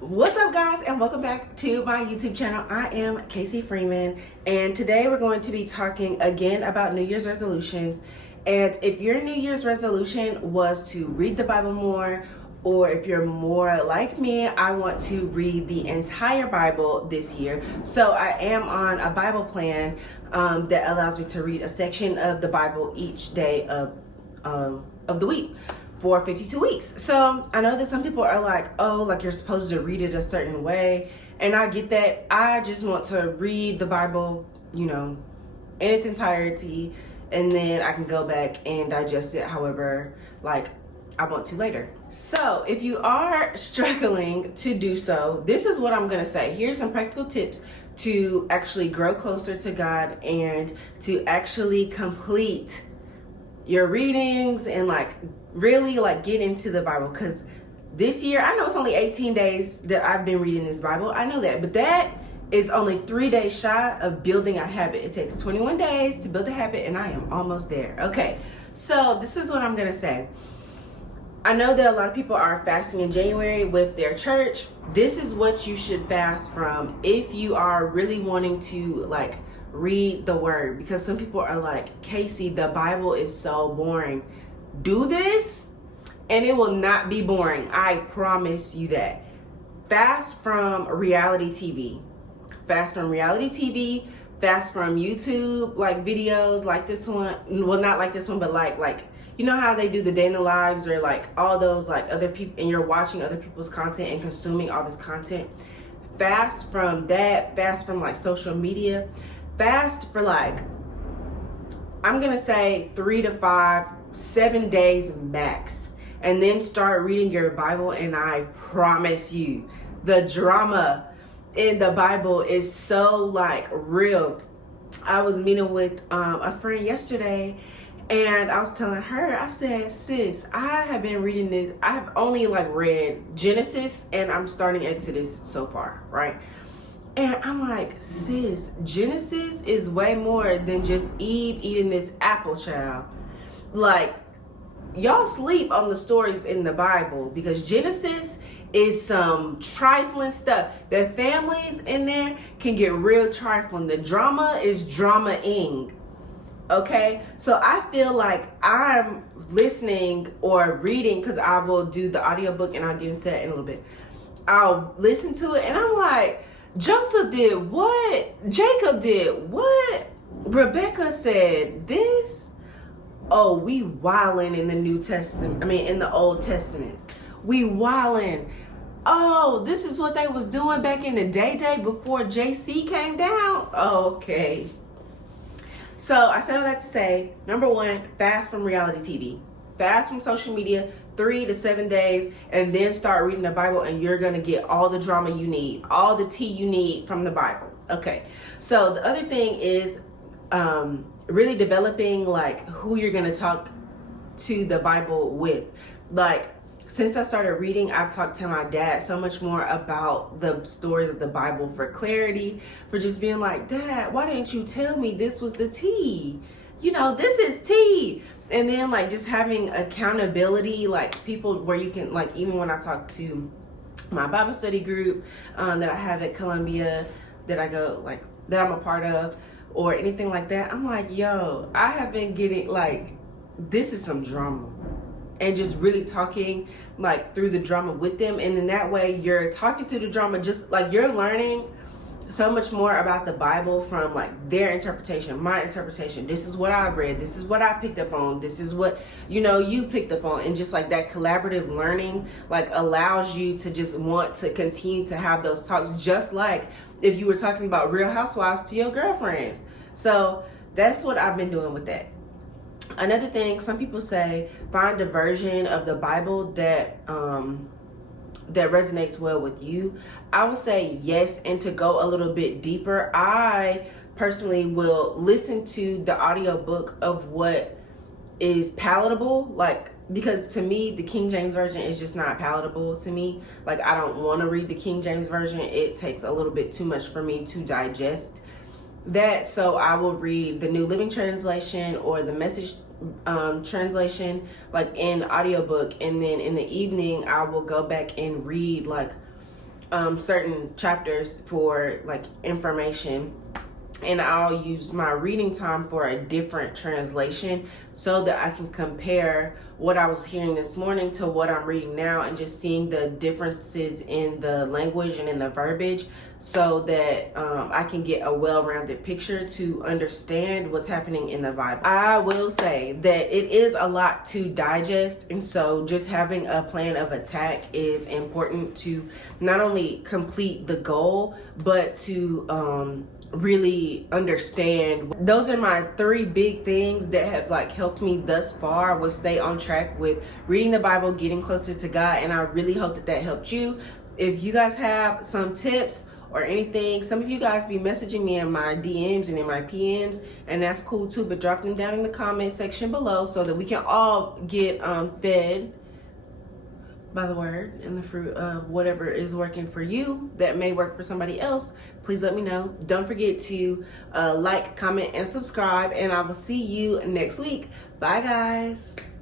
What's up, guys, and welcome back to my YouTube channel. I am Kasey Freeman, and today we're going to be talking again about New Year's resolutions. And if your New Year's resolution was to read the Bible more, or if you're more like me, I want to read the entire Bible this year. So I am on a Bible plan that allows me to read a section of the Bible each day of the week for 52 weeks. So I know that some people are like, oh, like you're supposed to read it a certain way. And I get that. I just want to read the Bible, in its entirety. And then I can go back and digest it however, I want to later. So if you are struggling to do so, this is what I'm going to say. Here's some practical tips to actually grow closer to God and to actually complete your readings and really get into the Bible. Because this year, I know it's only 18 days that I've been reading this Bible. I know that, but that is only 3 days shy of building a habit. It takes 21 days to build a habit, and I am almost there. Okay, so this is what I'm gonna say. I know that a lot of people are fasting in January with their church. This is what you should fast from if you are really wanting to read the word, because some people are like, Kasey, the Bible is so boring. Do this and it will not be boring. I promise you that. Fast from reality TV. Fast from reality TV. Fast from YouTube videos like this one. Well, not like this one, but like you know how they do the day in the lives, or all those other people, and you're watching other people's content and consuming all this content. Fast from that. Fast from social media. Fast for I'm gonna say 3 to 5, 7 days max, and then start reading your Bible. And I promise you, the drama in the Bible is so real. I was meeting with a friend yesterday, and I was telling her, I said, sis, I have been reading this. I have only read Genesis, and I'm starting Exodus so far, right? And I'm like, sis, Genesis is way more than just Eve eating this apple, child. Y'all sleep on the stories in the Bible, because Genesis is some trifling stuff. The families in there can get real trifling. The drama is drama-ing. Okay? So I feel like I'm listening or reading, because I will do the audiobook, and I'll get into that in a little bit. I'll listen to it, and I'm like, Joseph did what? Jacob did what? Rebecca said this. Oh, we wildin' in the New Testament. In the Old Testaments. We wildin'. Oh, this is what they was doing back in the day before JC came down. Okay. So I said all that to say, number one, fast from reality TV. Fast from social media, 3 to 7 days, and then start reading the Bible, and you're going to get all the drama you need, all the tea you need from the Bible. Okay. So the other thing is really developing who you're going to talk to the Bible with. Since I started reading, I've talked to my dad so much more about the stories of the Bible for clarity, for just being like, Dad, why didn't you tell me this was the tea? This is tea. And then just having accountability, people where you can, even when I talk to my Bible study group that I have at Columbia, that I go, that I'm a part of, or anything like that, I'm like, yo, I have been getting, this is some drama. And just really talking through the drama with them. And then that way you're talking through the drama, just you're learning so much more about the Bible from their interpretation, my interpretation. This is what I read. This is what I picked up on. This is what, you picked up on. And just that collaborative learning, allows you to just want to continue to have those talks, just like if you were talking about Real Housewives to your girlfriends. So that's what I've been doing with that. Another thing, some people say, find a version of the Bible that resonates well with you. I would say yes, and to go a little bit deeper, I personally will listen to the audiobook of what is palatable, because to me, the King James Version is just not palatable to me. I don't want to read the King James Version. It takes a little bit too much for me to digest that. So I will read the New Living Translation or the Message translation in audiobook, and then in the evening I will go back and read certain chapters for like information, and I'll use my reading time for a different translation so that I can compare what I was hearing this morning to what I'm reading now, and just seeing the differences in the language and in the verbiage, so that I can get a well-rounded picture to understand what's happening in the Bible. I will say that it is a lot to digest, and so just having a plan of attack is important to not only complete the goal, but to really understand. Those are my 3 big things that have like helped me thus far, was stay on track with reading the Bible, getting closer to God, and I really hope that that helped you. If you guys have some tips or anything, some of you guys be messaging me in my DMs and in my PMs, and that's cool too, but drop them down in the comment section below so that we can all get fed by the word and the fruit of whatever is working for you that may work for somebody else. Please let me know. Don't forget to like, comment, and subscribe, and I will see you next week. Bye, guys.